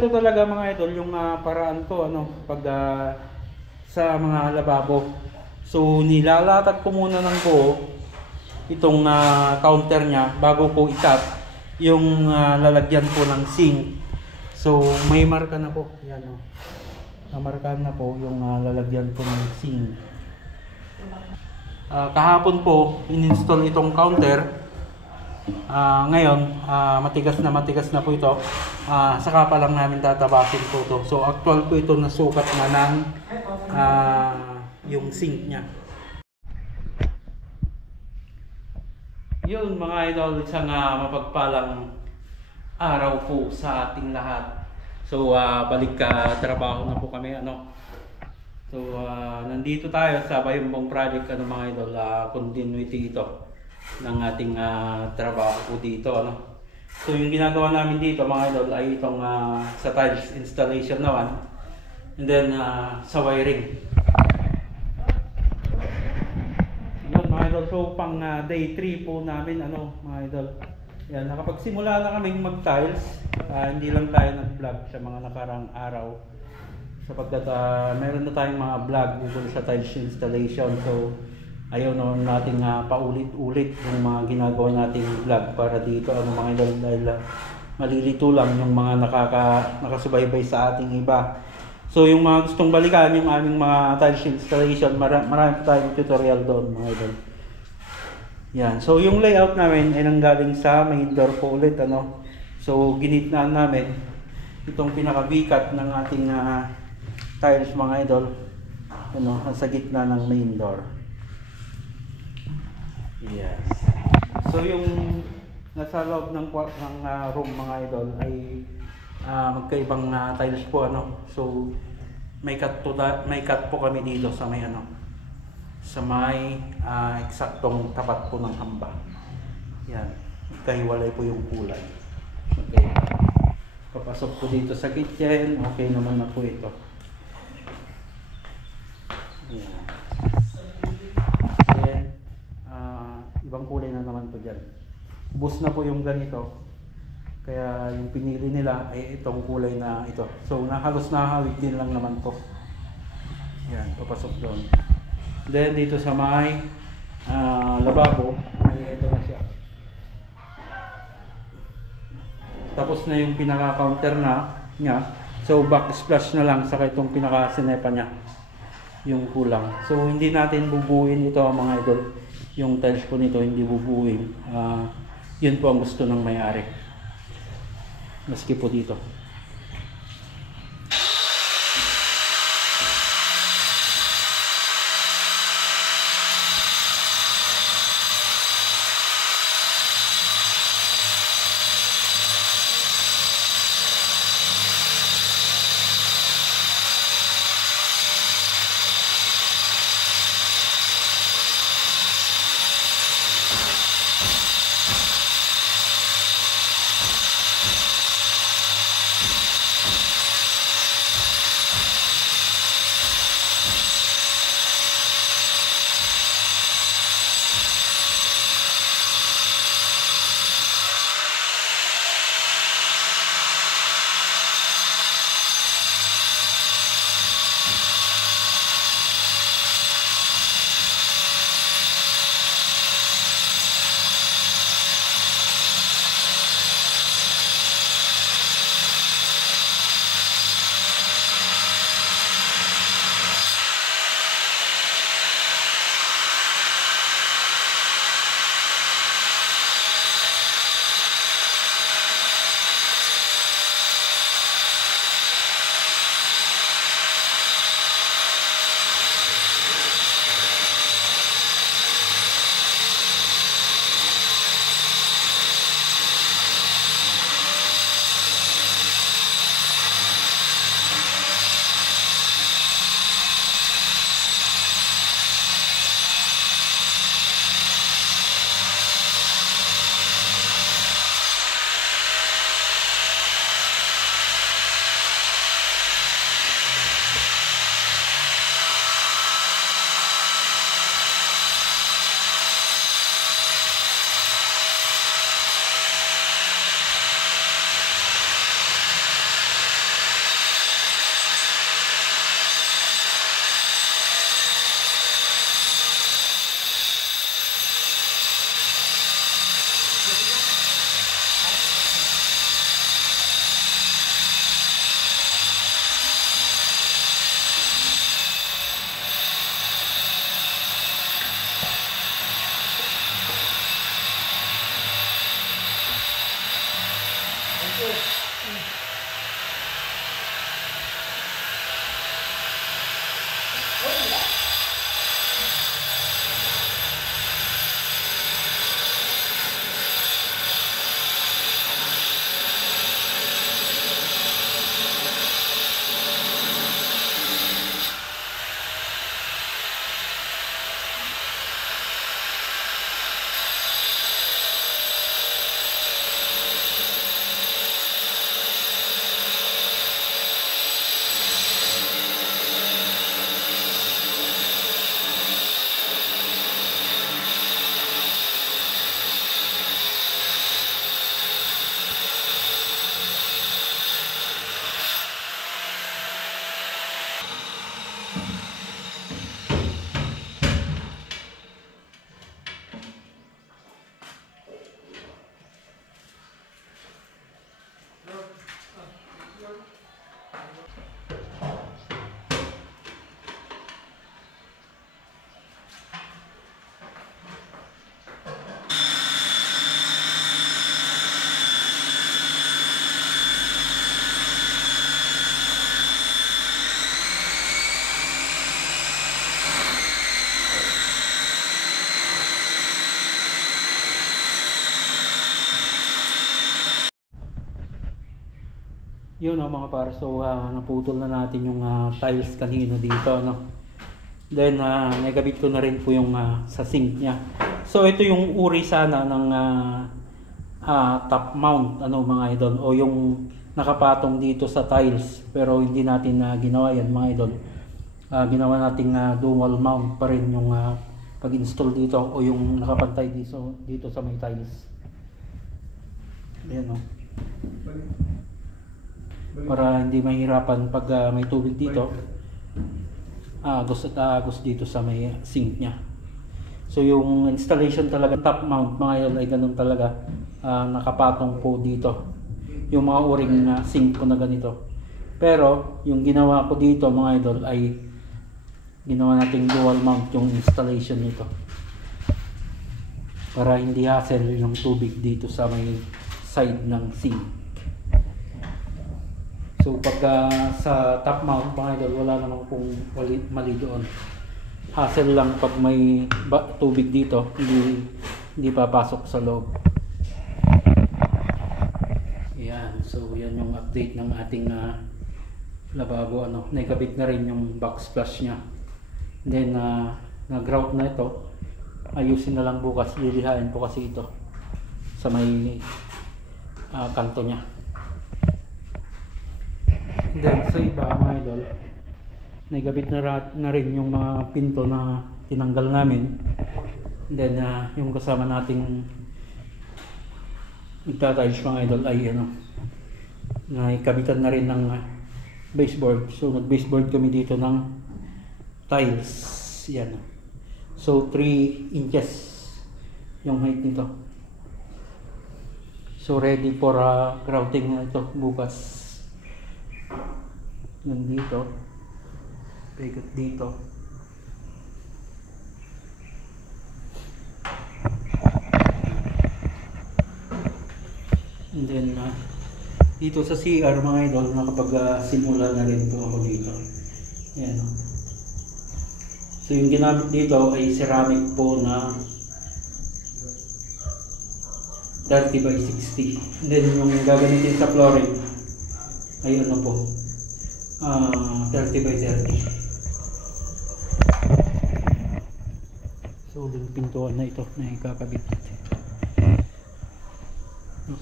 ganito talaga mga idol yung paraan ko pag sa mga lababo. So nilalatag ko muna ng buo itong counter niya bago ko ikat yung lalagyan ko ng sink. So may marka na po, yan namarkahan na po yung lalagyan ko ng sink. Kahapon po in-install itong counter. Ngayon matigas na po ito. Saka pa lang namin tatabasin po ito. So actual po ito nasukat na ng yung sink niya. Yun mga idol, isang mapagpalang araw po sa ating lahat. So balik trabaho na po kami So nandito tayo sa Bayumbong Project mga idol, continuity ito ng ating trabaho po dito So yung ginagawa namin dito mga idol ay itong sa tiles installation naman, and then sa wiring. Yun mga idol, so pang day 3 po namin mga idol. Yan, nakapagsimula na kaming mag-tiles. Hindi lang tayo nag-vlog sa mga nakarang araw sapagkat meron na tayong mga vlog ukol sa tiles installation. So ayaw naman natin paulit-ulit yung mga ginagawa nating vlog para dito mga idol, dahil malilito lang yung mga nakasubaybay sa ating iba. So yung mga gustong balikan yung aming mga tiles installation, marami tayong tutorial doon mga idol. Yan. So yung layout namin ay nanggaling sa main door po ulit So ginitnaan namin itong pinaka-bikat ng ating tiles mga idol sa gitna ng main door. Yes. So yung nasa loob ng room mga idol ay magkaibang tiles po So may cut po kami dito sa may sa may eksaktong tapat po ng hamba. Yan. Magkahiwalay po yung kulay. Okay. Papasok po dito sa kitchen. Okay naman na po ito. Yan. Then ibang kulay na naman po dyan. Ubos na po yung ganito. Kaya yung pinili nila ay itong kulay na ito. So halos nahawig din lang naman po. Yan, papasok doon. Then dito sa may lababo, ay ito na siya. Tapos na yung pinaka-counter niya. So backsplash na lang saka itong pinaka-sinepa niya yung kulang. So hindi natin bubuin ito mga idol. Yung tiles po nito hindi bubuin. Yun po ang gusto ng may-ari. Maski po dito. Yun mga para, so naputol na natin yung tiles kanino dito, no. Then nagabit ko na rin po yung sa sink niya. So ito yung uri sana ng top mount, ano mga idol, o yung nakapatong dito sa tiles, pero hindi natin ginawa yan mga idol. Ginawa nating dual mount pa rin yung pag-install dito, o yung nakapantay dito sa may tiles. Ayan, no. Para hindi mahirapan pag may tubig dito, agos at agos dito sa may sink nya. So yung installation talaga top mount mga idol ay ganun talaga, nakapatong po dito yung mga uring na sink ko na ganito. Pero yung ginawa ko dito mga idol ay ginawa nating dual mount yung installation nito, para hindi hassle yung tubig dito sa may side ng sink. So pag sa top mount mga idol, wala namang kung mali doon. Hassle lang pag may tubig dito, hindi papasok sa loob. Yan, so yan yung update ng ating lababo, ano. Nakabit na rin yung backsplash nya. Then nag-grout na ito. Ayusin na lang bukas, lilihain po kasi ito sa may kanto nya. Then sa iba mga idol, nagabit na rin yung mga pinto na tinanggal namin. Then yung kasama nating nagtatiles mga idol ay naikabitan na rin ng baseboard. So nag baseboard kami dito ng tiles, yan. So 3 inches yung height nito. So ready for grouting na ito bukas. Yan dito, pegot dito. And then dito sa CR mga idol, nakapag-simula na rin po ako dito. Ayan. So yung ginamit dito ay ceramic po na 30 by 60. And then yung gagamitin sa flooring ay ano po, 30 by 30. So yung pintuan na ito na ikakabit natin.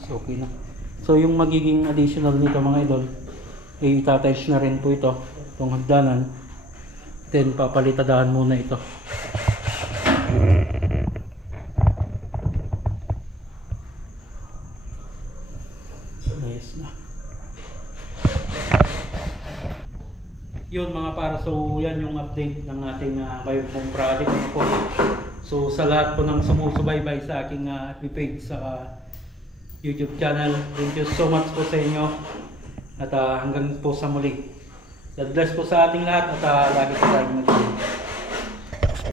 So okay na. So yung magiging additional nito mga idol ay itatiles na rin po ito, itong hagdanan. Then papalitadahan muna ito. Ayos na. Yun mga para, so yan yung update ng ating Biofoam project po. So sa lahat po ng sumusubaybay sa aking FB page sa YouTube channel, thank you so much po sa inyo. At hanggang po sa muli. God bless po sa ating lahat at lagi po tayong mag-ingat.